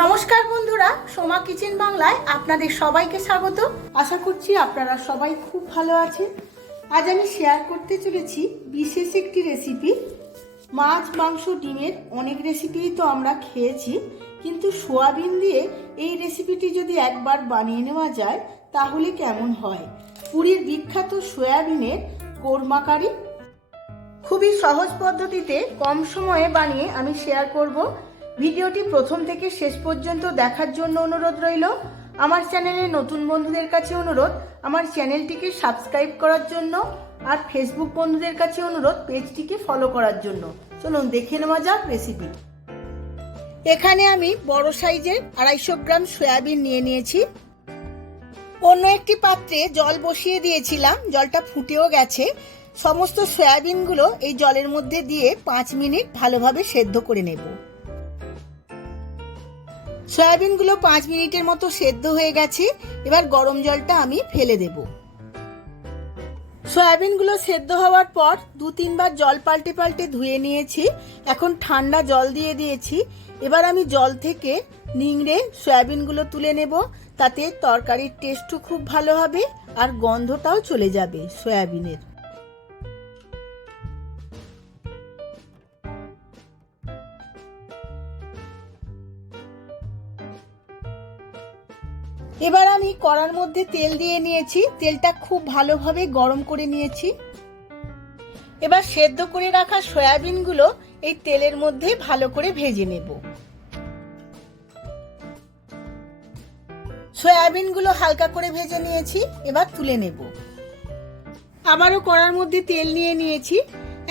নমস্কার বন্ধুরা, সোমা কিচেন বাংলায় আপনাদের সবাইকে স্বাগত। আশা করছি আপনারা সবাই খুব ভালো আছেন। আজ আমি শেয়ার করতে চলেছি বিশেষ একটি রেসিপি। মাছ, মাংস, ডিমের অনেক রেসিপিই তো আমরা খেয়েছি, কিন্তু সোয়াবিন দিয়ে এই রেসিপিটি যদি একবার বানিয়ে নেওয়া যায় তাহলে কেমন হয়। পুরীর বিখ্যাত সোয়াবিনের কোরমা কারি খুবই সহজ পদ্ধতিতে কম সময়ে বানিয়ে আমি শেয়ার করব। ভিডিওটি প্রথম থেকে শেষ পর্যন্ত দেখার জন্য অনুরোধ রইল। আমার চ্যানেলে নতুন বন্ধুদের কাছে অনুরোধ আমার চ্যানেলটিকে সাবস্ক্রাইব করার জন্য, আর ফেসবুক বন্ধুদের কাছে অনুরোধ পেজটিকে ফলো করার জন্য। চলুন দেখে নেওয়া যাক রেসিপি। এখানে আমি বড় সাইজের 250 গ্রাম সয়াবিন নিয়ে নিয়েছি। অন্য একটি পাত্রে জল বসিয়ে দিয়েছিলাম, জলটা ফুটেও গেছে। সমস্ত সয়াবিনগুলো এই জলের মধ্যে দিয়ে 5 মিনিট ভালোভাবে সেদ্ধ করে নেব। সয়াবিনগুলো 5 মিনিটের মতো সেদ্ধ হয়ে গেছে। এবার গরম জলটা আমি ফেলে দেব। সয়াবিনগুলো সেদ্ধ হওয়ার পর 2-3 বার জল পাল্টে পাল্টে ধুয়ে নিয়েছি। এখন ঠান্ডা জল দিয়ে দিয়েছি। এবার আমি জল থেকে নিংড়ে সয়াবিনগুলো তুলে নেব। তাতে তরকারির টেস্টও খুব ভালো হবে আর গন্ধটাও চলে যাবে সয়াবিনের। এবার আমি কড়ার মধ্যে তেল দিয়ে নিয়েছি। তেলটা খুব ভালোভাবে গরম করে নিয়েছি। এবার সেদ্ধ করে রাখা সয়াবিনগুলো এই তেলের মধ্যে ভালো করে ভেজে নেব। সয়াবিনগুলো হালকা করে ভেজে নিয়েছি, এবার তুলে নেব। আবারও কড়ার মধ্যে তেল নিয়ে নিয়েছি।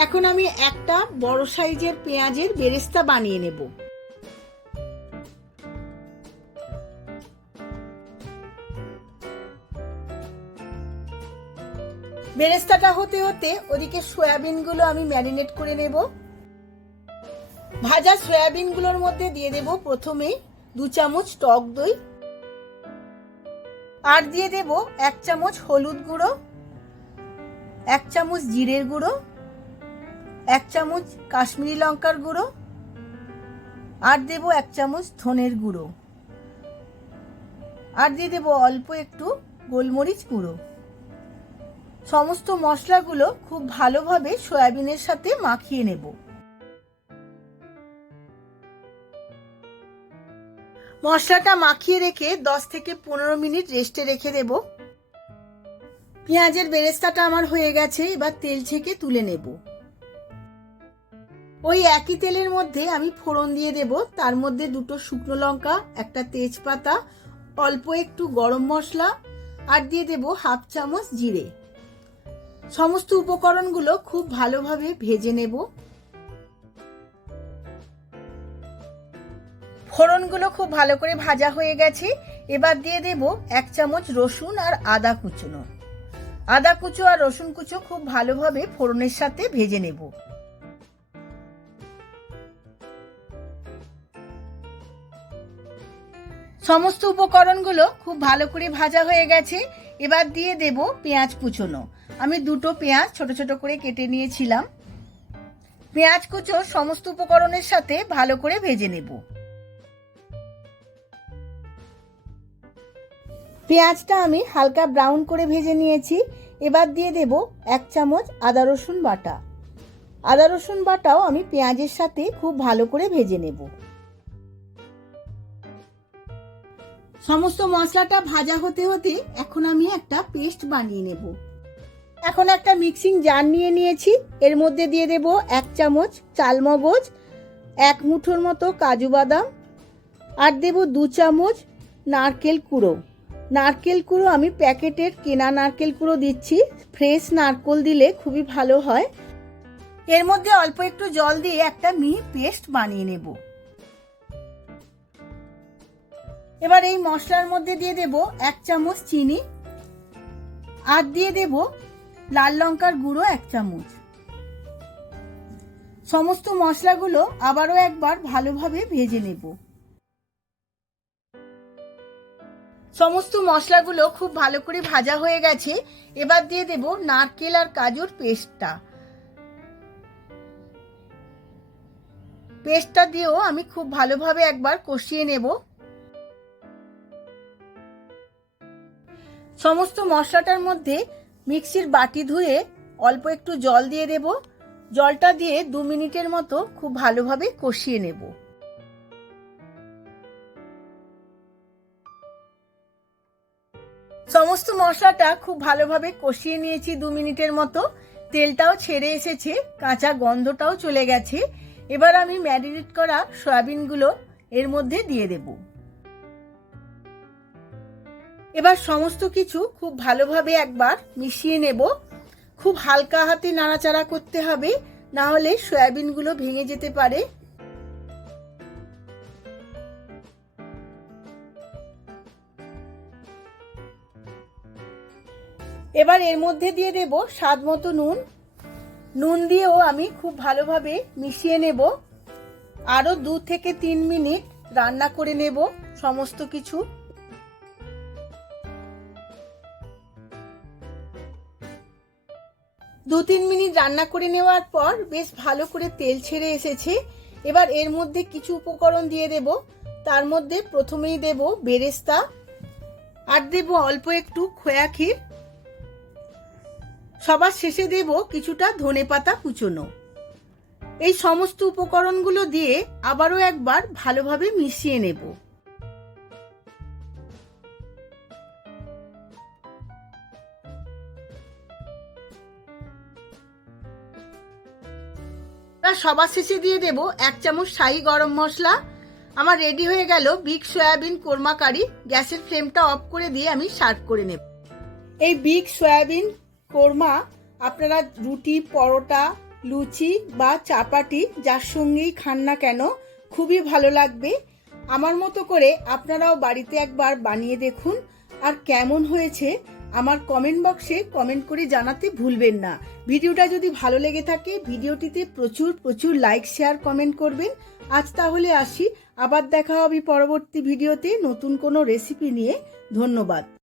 এখন আমি একটা বড় সাইজের পেঁয়াজের বেরেস্তা বানিয়ে নেব। বেরেস্তাটা হতে হতে ওদিকে সয়াবিনগুলো আমি ম্যারিনেট করে নেব। ভাজা সয়াবিনগুলোর মধ্যে দিয়ে দেব প্রথমেই 2 চামচ টক দই, আর দিয়ে দেব 1 চামচ হলুদ গুঁড়ো, 1 চামচ জিরের গুঁড়ো, 1 চামচ কাশ্মীরি লঙ্কার গুঁড়ো, আর দেব 1 চামচ ধনের গুঁড়ো, আর দিয়ে দেব অল্প একটু গোলমরিচ গুঁড়ো। সমস্ত মশলাগুলো খুব ভালোভাবে সয়াবিনের সাথে মাখিয়ে নেব। মশলাটা মাখিয়ে রেখে 10 থেকে 15 মিনিট রেস্টে রেখে দেব। পেঁয়াজের বেরেস্তাটা আমার হয়ে গেছে। এবার তেল ছেঁকে তুলে নেব। ওই একই তেলের মধ্যে আমি ফোড়ন দিয়ে দেব। তার মধ্যে 2টো শুকনো লঙ্কা, একটা তেজপাতা, অল্প একটু গরম মশলা, আর দিয়ে দেব 1/2 চামচ জিরে। সমস্ত উপকরণগুলো খুব ভালোভাবে ভেজে নেব। ফোড়নগুলো খুব ভালো করে ভাজা হয়ে গেছে। এবার দিয়ে দেব 1 চামচ রসুন আর আদা কুচনো। আদা কুচো আর রসুন কুচো খুব ভালোভাবে ফোড়নের সাথে ভেজে নেব। সমস্ত উপকরণগুলো খুব ভালো করে ভাজা হয়ে গেছে। এবার দিয়ে দেব পেঁয়াজ কুচনো। আমি 2টো পেঁয়াজ ছোট ছোট করে কেটে নিয়েছিলাম। পেঁয়াজ কুচো সমস্ত উপকরণের সাথে ভালো করে ভেজে নেব। পেঁয়াজটা আমি হালকা ব্রাউন করে ভেজে নিয়েছি। এবার দিয়ে দেব 1 চামচ আদা রসুন বাটা। আদা রসুন বাটাও আমি পেঁয়াজের সাথে খুব ভালো করে ভেজে নেব। সমস্ত মশলাটা ভাজা হতে হতে এখন আমি একটা পেস্ট বানিয়ে নেব। এখন একটা মিক্সিং জার নিয়ে নিয়েছি। এর মধ্যে দিয়ে দেব 1 চামচ চালমগজ, 1 মুঠোর মতো কাজু বাদাম, আর দেব 2 চামচ নারকেল কুঁড়ো। নারকেল কুঁড়ো আমি প্যাকেটের কেনা নারকেল কুঁড়ো দিচ্ছি। ফ্রেশ নারকেল দিলে খুবই ভালো হয়। এর মধ্যে অল্প একটু জল দিয়ে একটা মিহি পেস্ট বানিয়ে নেব। এবার এই মশলার মধ্যে দিয়ে দেব 1 চামচ চিনি, আর দিয়ে দেব লাল লঙ্কার গুঁড়ো 1 চামচ। সমস্ত মশলাগুলো আবারও একবার ভালোভাবে ভেজে নেব। সমস্ত মশলাগুলো খুব ভালো করে ভাজা হয়ে গেছে। এবার দিয়ে দেব নারকেল আর কাজুর পেস্টটা। পেস্টটা দিয়েও আমি খুব ভালোভাবে একবার কষিয়ে নেব। সমস্ত মশলাটার মধ্যে মিক্সির বাটি ধুয়ে অল্প একটু জল দিয়ে দেব। জলটা দিয়ে 2 মিনিটের মতো খুব ভালোভাবে কষিয়ে নেব। সমস্ত মশলাটা খুব ভালোভাবে কষিয়ে নিয়েছি 2 মিনিটের মতো। তেলটাও ছেড়ে এসেছে, কাঁচা গন্ধটাও চলে গেছে। এবার আমি ম্যারিনেট করা সয়াবিনগুলো এর মধ্যে দিয়ে দেব। এবার সমস্ত কিছু খুব ভালোভাবে একবার মিশিয়ে নেব। খুব হালকা হাতে নাড়াচাড়া করতে হবে, না হলে সয়াবিনগুলো ভেঙে যেতে পারে। এবার এর মধ্যে দিয়ে দেব স্বাদ মতো নুন। নুন দিয়েও আমি খুব ভালোভাবে মিশিয়ে নেব। আরো 2 থেকে 3 মিনিট রান্না করে নেব সমস্ত কিছু। দু 3 মিনিট রান্না করে নেওয়ার পর বেশ ভালো করে তেল ছেড়ে এসেছে। এবার এর মধ্যে কিছু উপকরণ দিয়ে দেব। তার মধ্যে প্রথমেই দেব বেরেস্তা, আর দেব অল্প একটু খোয়া ক্ষীর, সবার শেষে দেব কিছুটা ধনেপাতা কুচোনো। এই সমস্ত উপকরণগুলো দিয়ে আবারও একবার ভালোভাবে মিশিয়ে নেব। সবার শেষে দিয়ে দেব 1 চামচ শাহি গরম মশলা। আমার রেডি হয়ে গেল বিগ সয়াবিন কোরমা কারি। গ্যাসের ফ্লেমটা অফ করে দিয়ে আমি সার্ভ করে নেব। এই বিগ সয়াবিন কোরমা আপনারা রুটি, পরোটা, লুচি বা চাপাটি যার সঙ্গেই খান না কেন খুবই ভালো লাগবে। আমার মতো করে আপনারাও বাড়িতে একবার বানিয়ে দেখুন, আর কেমন হয়েছে আমার কমেন্ট বক্সে কমেন্ট করে জানাতে ভুলবেন না। ভিডিওটা যদি ভালো লেগে থাকে ভিডিওটিতে প্রচুর প্রচুর লাইক, শেয়ার, কমেন্ট করবেন। আজ তাহলে আসি, আবার দেখা হবে পরবর্তী ভিডিওতে নতুন কোনো রেসিপি নিয়ে। ধন্যবাদ।